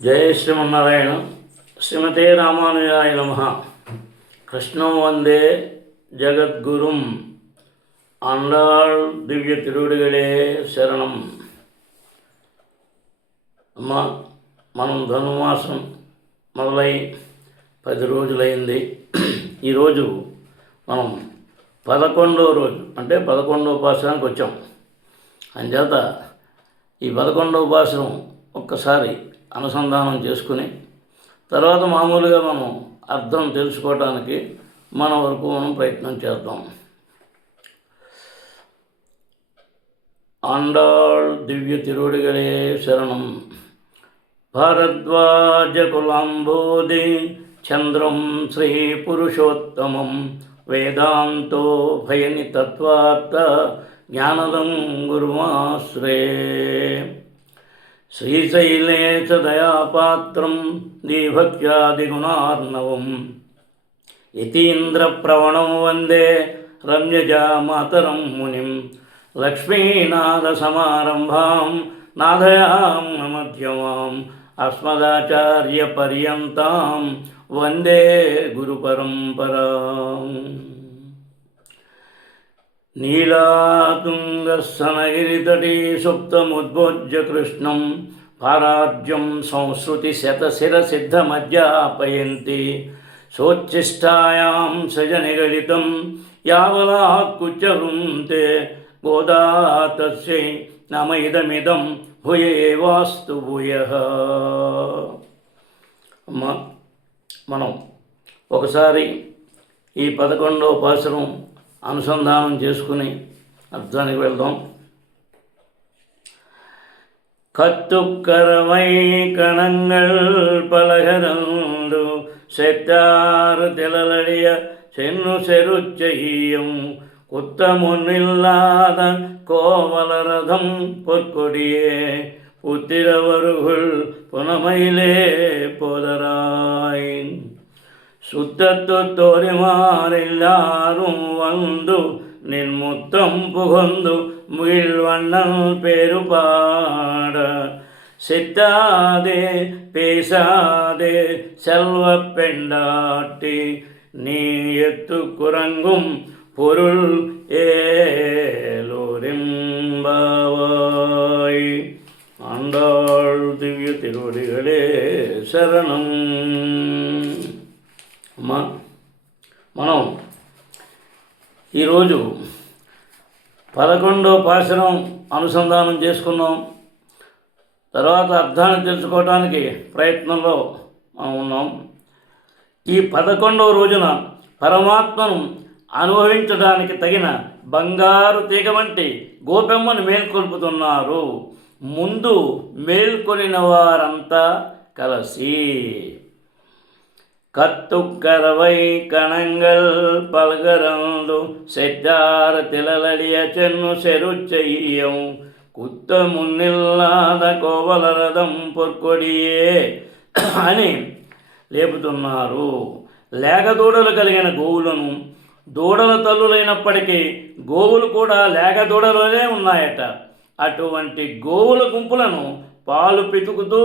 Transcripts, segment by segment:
జయ శ్రీమన్నారాయణ. శ్రీమతే రామానుజాయ నమః. కృష్ణం వందే జగద్గురుం. ఆండాళ్ దివ్య తిరువడిగలే శరణం. అమ్మ, మనం ధనుమాసం మొదలై 10 రోజులైంది. ఈరోజు మనం 11వ రోజు, అంటే 11వ ఉపాసనానికి వచ్చాం. అంచేత ఈ 11వ ఉపాసనం ఒక్కసారి అనుసంధానం చేసుకుని తర్వాత మామూలుగా మనం అర్థం తెలుసుకోవడానికి మన వరకు మనం ప్రయత్నం చేద్దాం. ఆండాళ్ దివ్య తిరువడిగలే శరణం. భారద్వాజ కులాంబోధి చంద్రం శ్రీ పురుషోత్తమం వేదాంతో భయని తత్వార్థ జ్ఞానదం గురుమాశ్రయే. శ్రీశైలేశ దయాపాత్రం దీభక్త్యాదిగుణార్ణవం యతీంద్రప్రవణం వందే రమ్యజామాతరం మునిం. లక్ష్మీనాథసమారంభాం నాథయామధ్యమాం అస్మదాచార్యపర్యంతాం వందే గురుపరంపరాం. నీలాతుంగస్సనగిరితటీ సుప్తముద్భోజ్య కృష్ణం పారాజ్యం సంశ్రుతి శతశిరసిద్ధమధ్యాపయంతి. సోచ్ఛిష్టాయాం సజనిగళితం యావలాకుచ్చవృంతే గోదా తస్యై నమ ఇదమిదం భూయేవాస్తు భూయః. అమ్మ, మనం ఒకసారి ఈ 11వ ఉపాసనం అనుసంధానం చేసుకుని అర్థానికి వెళ్దాం. கத்துக்கரவை கணங்கள் பலகரந்து செத்தாறு திளலடிய சென்னு செருச்செய்யும் குத்தமுன்னில்லாத கோவலரதம் பொற்கொடியே புத்திரவருகுள் புனமையிலே போதராய். சுத்தத்து தோரிமாரெல்லாரும் வந்து நின்முத்தம் புகுந்து முகில்வண்ணன் பேரு பாட. சித்தாதே பேசாதே செல்வ பெண்டாட்டி நீ எத்து குரங்கும் பொருள் ஏலோரிம்பாவாய். ஆண்டாள் திவ்ய திருவடிகளே శరణం. అమ్మా, మనం ఈరోజు 11వ ఉపాసనం అనుసంధానం చేసుకున్నాం. తర్వాత అర్థాన్ని తెలుసుకోవడానికి ప్రయత్నంలో మనం ఉన్నాం. ఈ 11వ రోజున పరమాత్మను అనుభవించడానికి తగిన బంగారు తీగ వంటి గోపెమ్మను మేల్కొల్పుతున్నారు. ముందు మేల్కొలిన వారంతా కలసి. கத்துக்கரவை கணங்கள் பல்கரந்து செட்டார திளலடிய சென்னு செருச்செய்யும் కుత్త మున్నిల్లాద కోవలరథం పొర్కొడియే అని లేపుతున్నారు. లేగదూడలు కలిగిన గోవులను, దూడల తల్లులైనప్పటికీ గోవులు కూడా లేగదూడలనే ఉన్నాయట. అటువంటి గోవుల గుంపులను పాలు పితుకుతూ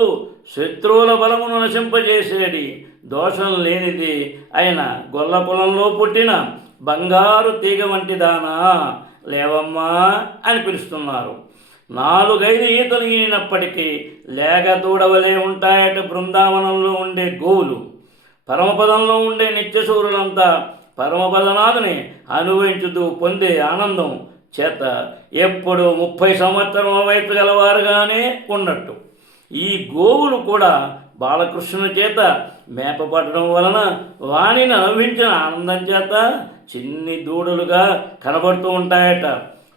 శత్రువుల బలమును నశింపజేసేది, దోషం లేనిది అయిన గొల్ల పొలంలో పుట్టిన బంగారు తీగ వంటి దానా లేవమ్మా అని పిలుస్తున్నారు. 4-5 ఈతలు ఈనినప్పటికీ లేగ దూడవలే ఉంటాయట బృందావనంలో ఉండే గోవులు. పరమపదంలో ఉండే నిత్యశూరులంతా పరమపదనాథుని అనుభవించుతూ పొందే ఆనందం చేత ఎప్పుడు 30 సంవత్సరం వయసు గలవారుగానే ఉన్నట్టు ఈ గోవులు కూడా బాలకృష్ణుని చేత మేపపడడం వలన వాణిని అనుభవించిన ఆనందం చేత చిన్ని దూడలుగా కనబడుతూ ఉంటాయట.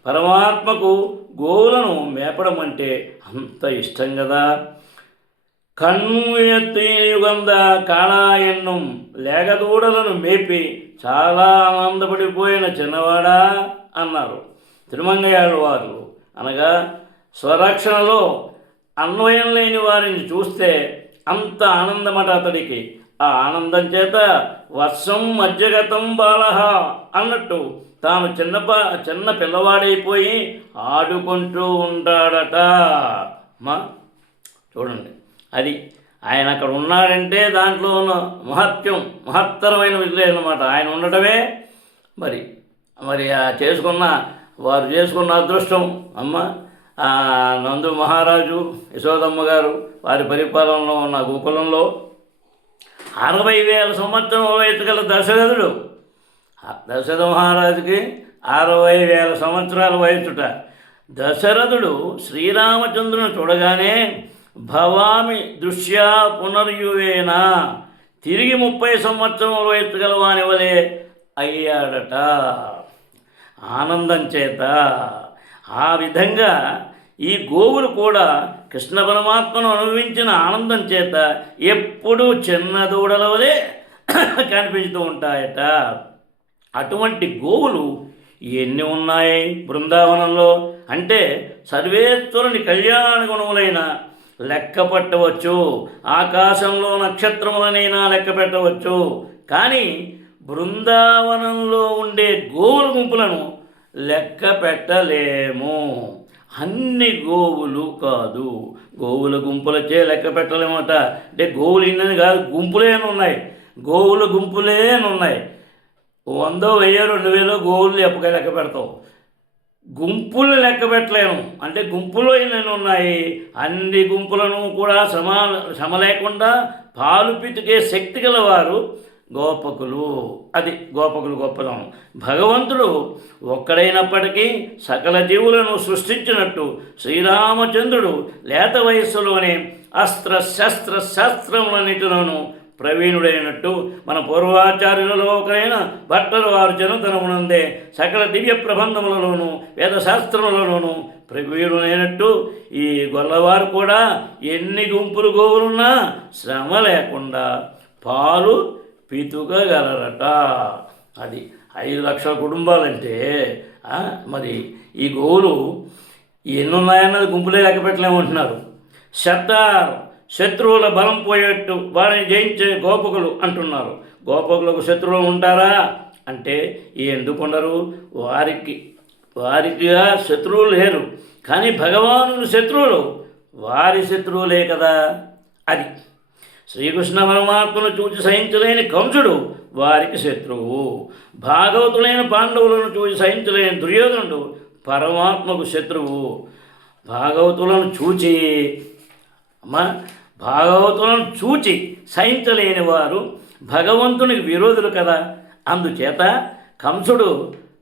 పరమాత్మకు గోవులను మేపడం అంటే అంత ఇష్టం కదా. కన్ను ఎత్తు యుగంద కాళాయన్నం లేగదూడలను మేపి చాలా ఆనందపడిపోయిన చిన్నవాడా అన్నారు తిరుమంగయాళ్ళు వారు. అనగా స్వరక్షణలో అన్వయం లేని వారిని చూస్తే అంత ఆనందమట అతడికి. ఆ ఆనందం చేత వర్షం మధ్యగతం బాలహ అన్నట్టు తాను చిన్న పిల్లవాడైపోయి ఆడుకుంటూ ఉంటాడట. మా చూడండి, అది ఆయన అక్కడ ఉన్నాడంటే దాంట్లో ఉన్న మహత్యం మహత్తరమైన విషయం అన్నమాట. ఆయన ఉండటమే మరి మరి వారు చేసుకున్న అదృష్టం. అమ్మ నందు మహారాజు యశోదమ్మ గారు వారి పరిపాలనలో ఉన్న గోకులంలో 60,000 సంవత్సరం వయసు గల దశరథుడు, దశరథ మహారాజుకి 60,000 సంవత్సరాల వయసుట. దశరథుడు శ్రీరామచంద్రుని చూడగానే భవామి దృశ్యా పునర్యువేనా, తిరిగి 30 సంవత్సరం వయసు గల వాని వలె అయ్యాడట ఆనందం చేత. ఆ విధంగా ఈ గోవులు కూడా కృష్ణ పరమాత్మను అనుభవించిన ఆనందం చేత ఎప్పుడూ చిన్న దూడల వలె కనిపిస్తూ ఉంటాయట. అటువంటి గోవులు ఎన్ని ఉన్నాయి బృందావనంలో అంటే సర్వేశ్వరుని కళ్యాణ గుణములైన లెక్క పట్టవచ్చు, ఆకాశంలో నక్షత్రములనైనా లెక్క పెట్టవచ్చు. కానీ బృందావనంలో ఉండే గోవుల గుంపులను లెక్క పెట్టలేము. అన్ని గోవులు కాదు, గోవుల గుంపులచే లెక్క పెట్టలేమట. అంటే గోవులు ఇన్నది కాదు, గుంపులే ఉన్నాయి, గోవుల గుంపులే ఉన్నాయి. 100, 1000, 2000 గోవులు లెక్క పెడతావు, గుంపులు లెక్క పెట్టలేము. అంటే గుంపులో ఎన్ని ఉన్నాయి, అన్ని గుంపులను కూడా శ్రమ లేకుండా పాలు పితికే శక్తి గలవారు గోపకులు. అది గోపకులు గొప్పదనం. భగవంతుడు ఒక్కడైనప్పటికీ సకల జీవులను సృష్టించినట్టు శ్రీరామచంద్రుడు లేత వయస్సులోనే అస్త్ర శస్త్ర శాస్త్రములన్నిటిలోనూ ప్రవీణుడైనట్టు మన పూర్వాచార్యులలో ఒకరైన భట్టరు వారు జనతనమునందే సకల దివ్య ప్రబంధములలోనూ వేదశాస్త్రములలోనూ ప్రవీణుడైనట్టు ఈ గొల్లవారు కూడా ఎన్ని గుంపులు గోవులున్నా శ్రమ లేకుండా పాలు పితుకగలరట. అది 5 లక్షల కుటుంబాలంటే మరి ఈ గోవులు ఎన్నున్నాయన్నది గుంపులే లెక్క పెట్టలేమంటున్నారు. శత్రువుల బలం పోయేట్టు వారిని జయించే గోపకులు అంటున్నారు. గోపకులకు శత్రువులు ఉంటారా అంటే ఎందుకుండరు, వారికిగా శత్రువులు లేరు. కానీ భగవానుని శత్రువులు వారి శత్రువులే కదా. అది శ్రీకృష్ణ పరమాత్మను చూచి సహించలేని కంసుడు వారికి శత్రువు, భాగవతులైన పాండవులను చూచి సహించలేని దుర్యోధనుడు పరమాత్మకు శత్రువు. భాగవతులను చూచి సహించలేని వారు భగవంతునికి విరోధులు కదా. అందుచేత కంసుడు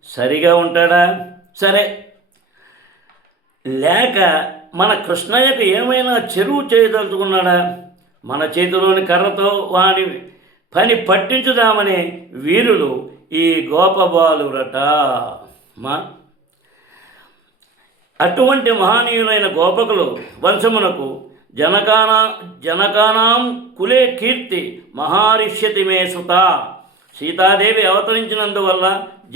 సరిగా ఉంటాడా? సరే, లేక మన కృష్ణయ్యకు ఏమైనా చెరువు చేయదలుచుకున్నాడా? మన చేతిలోని కర్రతో వాని పని పట్టించుదామనే వీరులు ఈ గోపబాలురట. అటువంటి మహనీయులైన గోపకులు వంశమునకు జనకానాం కులే కీర్తి మహారిష్యతి మే సుత. సీతాదేవి అవతరించినందువల్ల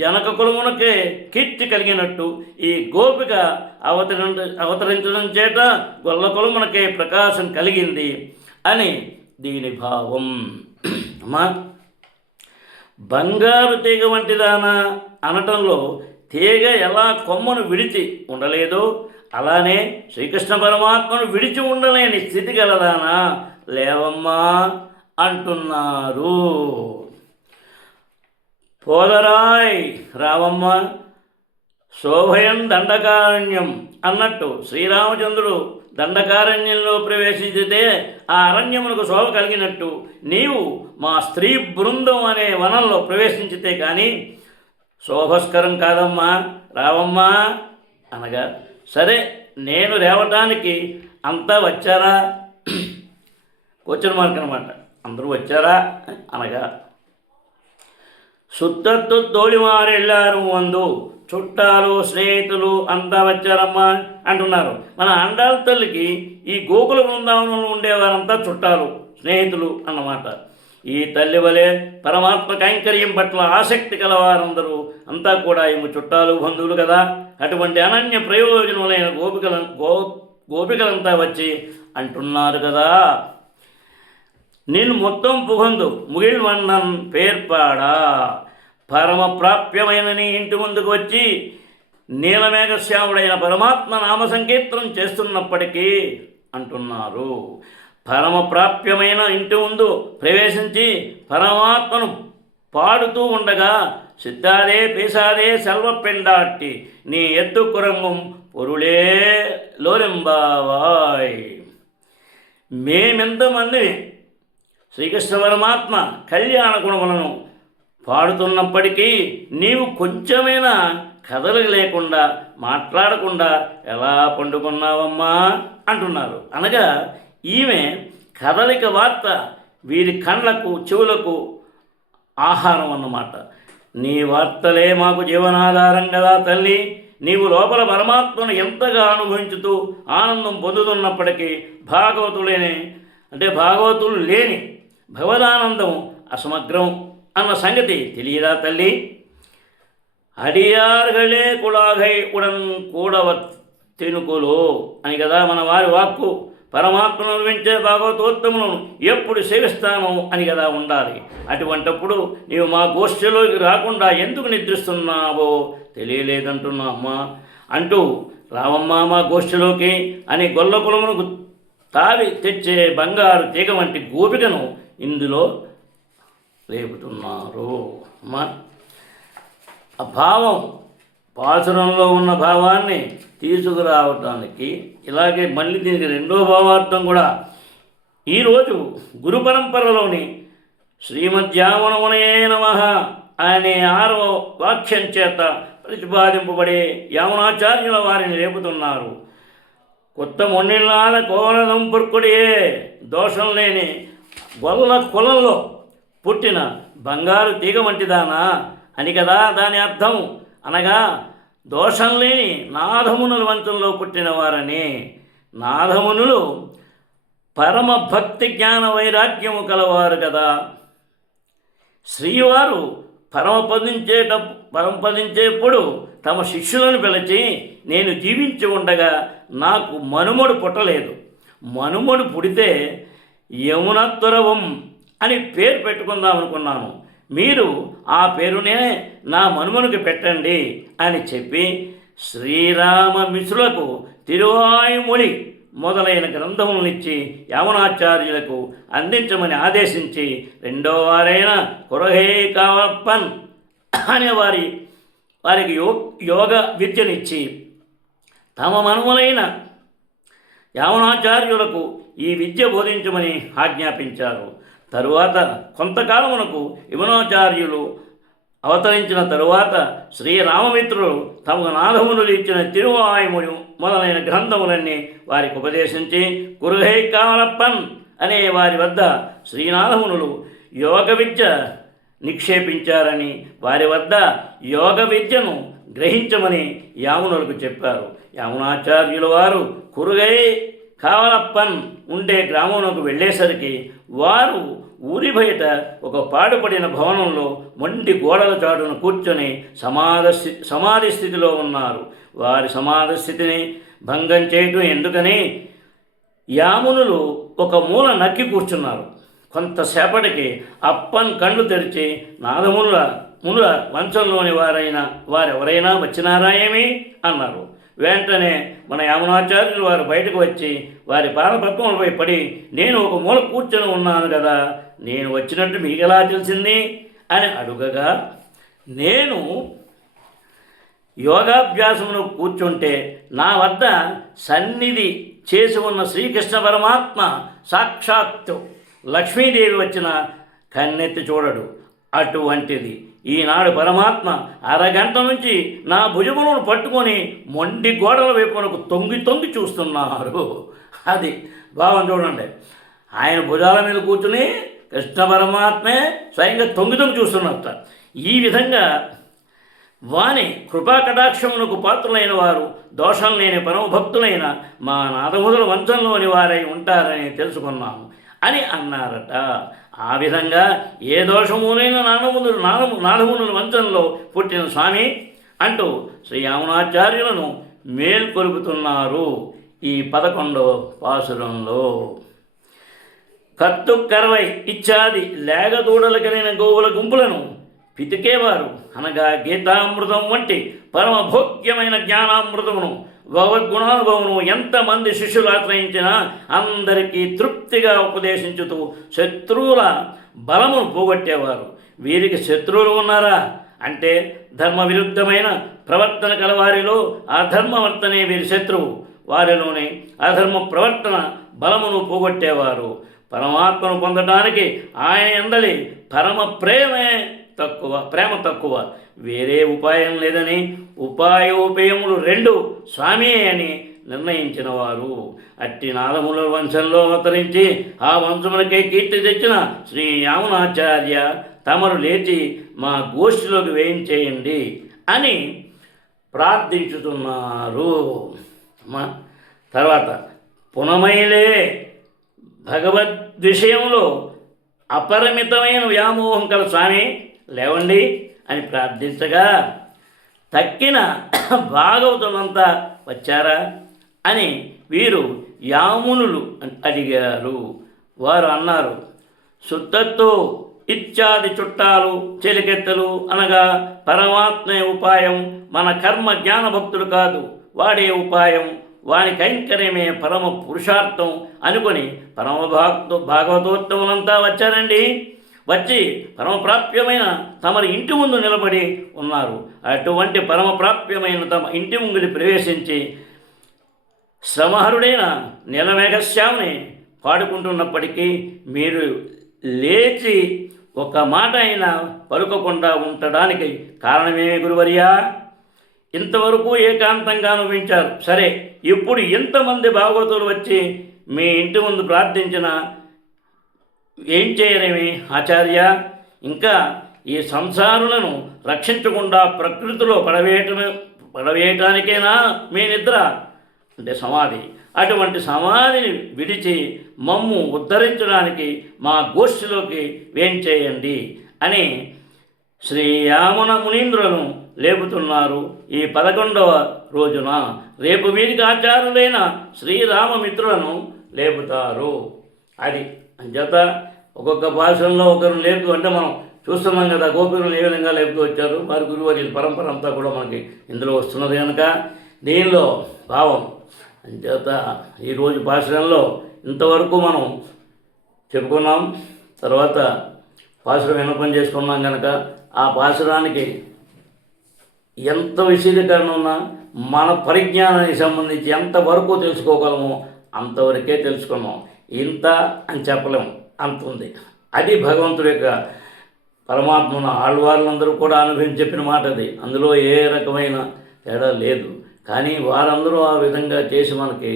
జనక కులమునకే కీర్తి కలిగినట్టు ఈ గోపిక అవతరించడం చేత గొల్ల కులమునకే ప్రకాశం కలిగింది అని దీని భావం. బంగారు తీగ వంటిదానా అనటంలో తీగ ఎలా కొమ్మను విడిచి ఉండలేదో అలానే శ్రీకృష్ణ పరమాత్మను విడిచి ఉండలేని స్థితి గలదానా లేవమ్మా అంటున్నారు. పోదరాయ్ రావమ్మ శోభయం దండకారణ్యం అన్నట్టు శ్రీరామచంద్రుడు దండకారణ్యంలో ప్రవేశించితే ఆ అరణ్యమునకు శోభ కలిగినట్టు నీవు మా స్త్రీ బృందం అనే వనంలో ప్రవేశించితే కానీ శోభస్కరం కాదమ్మా రావమ్మా అనగా, సరే నేను రేవటానికి అంతా వచ్చారా? క్వశ్చన్ మార్క్ అనమాట. అందరూ వచ్చారా అనగా, సుత్తత్తు తోడిమారెళ్ళారు అందు చుట్టాలు స్నేహితులు అంతా వచ్చారమ్మా అంటున్నారు. మన అండాల తల్లికి ఈ గోకుల బృందావనంలో ఉండేవారంతా చుట్టాలు స్నేహితులు అన్నమాట. ఈ తల్లి వలె పరమాత్మ కైంకర్యం పట్ల ఆసక్తి కలవారందరూ అంతా కూడా ఏమో చుట్టాలు బంధువులు కదా. అటువంటి అనన్య ప్రయోజనములైన గోపికలంతా వచ్చి అంటున్నారు కదా, నిన్ను మొత్తం పుగందు ముగిల్ వన్నన్ పేర్పాడా. పరమ ప్రాప్యమైన నీ ఇంటి ముందుకు వచ్చి నీలమేఘశ్యాముడైన పరమాత్మ నామ సంకీర్తనం చేస్తున్నప్పటికీ అంటున్నారు. పరమప్రాప్యమైన ఇంటి ముందు ప్రవేశించి పరమాత్మను పాడుతూ ఉండగా సిద్ధాదే పీసాదే సెల్వపెండాట్టి నీ ఎత్తు కురంగం పొరులే లోరెంబావాయ్. మేమెంతమంది శ్రీకృష్ణ పరమాత్మ కళ్యాణ గుణములను పాడుతున్నప్పటికీ నీవు కొంచెమైనా కదలిక లేకుండా మాట్లాడకుండా ఎలా పండుకున్నావమ్మా అంటున్నారు. అనగా ఈమె కదలిక వార్త వీరి కళ్ళకు చెవులకు ఆహారం అన్నమాట. నీ వార్తలే మాకు జీవనాధారం కదా తల్లి. నీవు లోపల పరమాత్మను ఎంతగా అనుభవించుతూ ఆనందం పొందుతున్నప్పటికీ భాగవతులు లేని భగవదానందం అసమగ్రం అన్న సంగతి తెలియదా తల్లి? అడియార్గళే కుళాగై ఉడన్ కూడవ తెనుకులో అని కదా మన వారి వాక్కు. పరమాత్మను అనుభవించే భాగవతోత్తములను ఎప్పుడు సేవిస్తాను అని కదా ఉండాలి. అటువంటప్పుడు నీవు మా గోష్ఠిలోకి రాకుండా ఎందుకు నిద్రిస్తున్నావో తెలియలేదంటున్నా అమ్మా అంటూ రావమ్మా మా గోష్ఠిలోకి అని గొల్లకులమునకు తావి తెచ్చే బంగారు తీగ వంటి గోపికను ఇందులో రేపుతున్నారు. అమ్మా ఆ భావం పాసురంలో ఉన్న భావాన్ని తీసుకురావటానికి ఇలాగే మళ్ళీ దీనికి రెండో భావార్థం కూడా ఈరోజు గురు పరంపరలోని శ్రీమద్యామునమునయే నమః అనే 6వ వాక్యం చేత ప్రతిపాదింపబడే యామునాచార్యుల వారిని రేపుతున్నారు. కొత్త మొండిల్లాల కోవలదంపుర్కుడియే దోషం లేని గొల్ల కులంలో పుట్టిన బంగారు తీగ వంటిదానా అని కదా దాని అర్థం. అనగా దోషం లేని నాథమునుల వంశంలో పుట్టిన వారని. నాథమునులు పరమ భక్తి జ్ఞాన వైరాగ్యము కలవారు కదా. శ్రీవారు పరమపదించేప్పుడు తమ శిష్యులను పిలిచి నేను జీవించి ఉండగా నాకు మనుమడు పుట్టలేదు. మనుమడు పుడితే యమునత్వరవం అని పేరు పెట్టుకుందాం అనుకున్నాను. మీరు ఆ పేరునే నా మనుమనుకి పెట్టండి అని చెప్పి శ్రీరామమిశ్రులకు తిరువాయుమొళి మొదలైన గ్రంథములనిచ్చి యామునాచార్యులకు అందించమని ఆదేశించి రెండో వారైన కురహే కావప్పన్ అనే వారికి యోగ విద్యనిచ్చి తమ మనుమలైన యామునాచార్యులకు ఈ విద్య బోధించమని ఆజ్ఞాపించారు. తరువాత కొంతకాలమునకు యమునాచార్యులు అవతరించిన తరువాత శ్రీరామమిత్రులు తమకు నాథమునులు ఇచ్చిన తిరువాయుముడి మొదలైన గ్రంథములన్నీ వారికి ఉపదేశించి కురుహై కామలప్పన్ అనే వారి వద్ద శ్రీనాథమునులు యోగ విద్య నిక్షేపించారని వారి వద్ద యోగ విద్యను గ్రహించమని యామునులకు చెప్పారు. యామునాచార్యుల వారు కురుగై కావలప్పన్ ఉండే గ్రామంలోకి వెళ్ళేసరికి వారు ఊరి బయట ఒక పాడుపడిన భవనంలో మొండి గోడల చాటును కూర్చొని సమాధి స్థితిలో ఉన్నారు. వారి సమాధి స్థితిని భంగం చేయటం ఎందుకని యామునులు ఒక మూల నక్కి కూర్చున్నారు. కొంతసేపటికి అప్పన్ కళ్ళు తెరిచి మునుల వంశంలోని వారెవరైనా వచ్చినారా ఏమి అన్నారు. వెంటనే మన యామునాచార్యులు వారు బయటకు వచ్చి వారి పాదపద్మములపై పడి నేను ఒక మూల కూర్చొని ఉన్నాను కదా, నేను వచ్చినట్టు మీకెలా తెలిసింది అని అడుగగా నేను యోగాభ్యాసమును కూర్చుంటే నా వద్ద సన్నిధి చేసి ఉన్న శ్రీకృష్ణ పరమాత్మ సాక్షాత్తు లక్ష్మీదేవి వచ్చిన కన్నెత్తి చూడడు. అటువంటిది ఈనాడు పరమాత్మ అరగంట నుంచి నా భుజములను పట్టుకొని మొండి గోడల వైపునకు తొంగి చూస్తున్నారు. అది భావం చూడండి. ఆయన భుజాల మీద కూర్చుని కృష్ణ పరమాత్మే స్వయంగా తొంగి చూస్తున్నట్ట. ఈ విధంగా వాని కృపాకటాక్షమునకు పాత్రులైన వారు దోషం లేని పరమభక్తులైన మా నాథముదుల వంశంలోని వారై ఉంటారని తెలుసుకున్నాము అని అన్నారట. ఆ విధంగా ఏ దోషమునైన నాథమునుల వంశంలో పుట్టిన స్వామి అంటూ శ్రీ యామునాచార్యులను మేల్కొలుపుతున్నారు ఈ 11వ పాసురంలో. కత్తు కరవై ఇత్యాది లేగదూడలు కలిగిన గోవుల గుంపులను పితికేవారు అనగా గీతామృతం వంటి పరమభోగ్యమైన జ్ఞానామృతమును భగవద్గుణానుభవము ఎంతమంది శిష్యులు ఆశ్రయించినా అందరికీ తృప్తిగా ఉపదేశించుతూ శత్రువుల బలమును పోగొట్టేవారు. వీరికి శత్రువులు ఉన్నారా అంటే ధర్మ విరుద్ధమైన ప్రవర్తన కలవారిలో అధర్మవర్తనే వీరి శత్రువు. వారిలోనే అధర్మ ప్రవర్తన బలమును పోగొట్టేవారు. పరమాత్మను పొందడానికి ఆయన ఎందలి ప్రేమ తక్కువ, వేరే ఉపాయం లేదని ఉపాయోపయములు రెండు స్వామియే అని నిర్ణయించిన వారు. అట్టి నాదముల వంశంలో అవతరించి ఆ వంశములకే కీర్తి తెచ్చిన శ్రీ యామునాచార్య తమరు లేచి మా గోష్ఠిలోకి వేయించేయండి అని ప్రార్థించుతున్నారు. తర్వాత పునమైలే భగవద్ విషయంలో అపరిమితమైన వ్యామోహం కల స్వామి లేవండి అని ప్రార్థించగా తక్కిన భాగవతులంతా వచ్చారా అని వీరు యామునులు అడిగారు. వారు అన్నారు, శుద్ధతో ఇత్యాది చుట్టాలు చెలికెత్తలు అనగా పరమాత్మ ఉపాయం మన కర్మ జ్ఞాన భక్తులు కాదు, వాడే ఉపాయం వాని కైంకర్యమే పరమ పురుషార్థం అనుకొని భాగవతోత్తములంతా వచ్చారండి. వచ్చి పరమప్రాప్యమైన తమరి ఇంటి ముందు నిలబడి ఉన్నారు. అటువంటి పరమప్రాప్యమైన తమ ఇంటి ముంగిడి ప్రవేశించి శ్రమహరుడైన నీలమేఘశ్యాముని పాడుకుంటున్నప్పటికీ మీరు లేచి ఒక మాట అయినా పలుకకుండా ఉండడానికి కారణమేమి గురువర్యా? ఇంతవరకు ఏకాంతంగా అనుభవించారు. సరే, ఇప్పుడు ఎంతమంది భాగవతులు వచ్చి మీ ఇంటి ముందు ప్రార్థించిన ఏం చేయరేమి ఆచార్య? ఇంకా ఈ సంసారులను రక్షించకుండా ప్రకృతిలో పడవేయటానికేనా మీ నిద్ర అంటే సమాధి? అటువంటి సమాధిని విడిచి మమ్ము ఉద్ధరించడానికి మా గోష్ఠిలోకి వేంచేయండి అని శ్రీ యామున మునీంద్రులను లేపుతున్నారు. ఈ 11వ రోజున రేపు వీరికి ఆచారులైన శ్రీరామమిత్రులను లేపుతారు. అది అంచేత ఒక్కొక్క భాషల్లో ఒకరు లేపు అంటే మనం చూస్తున్నాం కదా, గోపికలను ఏ విధంగా లేపుతూ వచ్చారు. వారి గురువారి పరంపర అంతా కూడా మనకి ఇందులో వస్తున్నది కనుక దీనిలో భావం అంచేత ఈరోజు భాషల్లో ఇంతవరకు మనం చెప్పుకున్నాం. తర్వాత పాశురం విన్నపం చేసుకున్నాం కనుక ఆ పాశురానికి ఎంత విశదీకరణ ఉన్నా మన పరిజ్ఞానానికి సంబంధించి ఎంతవరకు తెలుసుకోగలమో అంతవరకే తెలుసుకున్నాం. ఇంత అని చెప్పలేము, అంత ఉంది. అది భగవంతుడి యొక్క పరమాత్మను ఆళ్వార్లందరూ కూడా అనుభవించి చెప్పిన మాట అది. అందులో ఏ రకమైన తేడా లేదు. కానీ వారందరూ ఆ విధంగా చేసి మనకి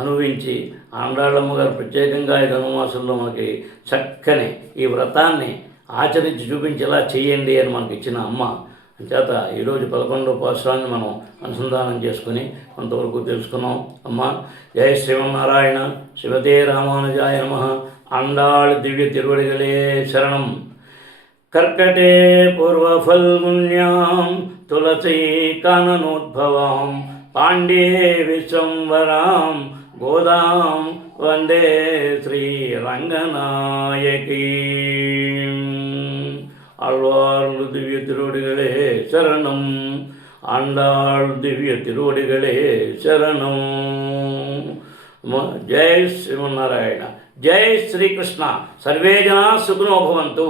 అనుభవించి ఆండాళ్ళమ్మ గారు ప్రత్యేకంగా ఈ ధనుర్మాసంలో మనకి చక్కని ఈ వ్రతాన్ని ఆచరించి చూపించేలా చేయండి అని మనకి ఇచ్చిన అమ్మ. అంచేత ఈరోజు 11వ పాశురాన్ని మనం అనుసంధానం చేసుకుని కొంతవరకు తెలుసుకున్నాం. అమ్మ జయ శ్రీమన్నారాయణ శివతే రామానుజాయ నమః. ఆండాళ్ దివ్య తిరువడిగలే శరణం. కర్కటే పూర్వఫల్గుణ్యాం తులసీ కాననోద్భవాం పాండ్యే విశ్వంవరాం గోదాం వందే శ్రీరంగనాయకీ. ஆழ்வார்ந்து திவ்ய திருவடிகளே சரணம். ஆண்டாள் திவ்ய திருவடிகளே சரணம். జై శ్రీమన్నారాయణ. జై శ్రీకృష్ణ. సర్వే జనా సుఖినో భవంతు.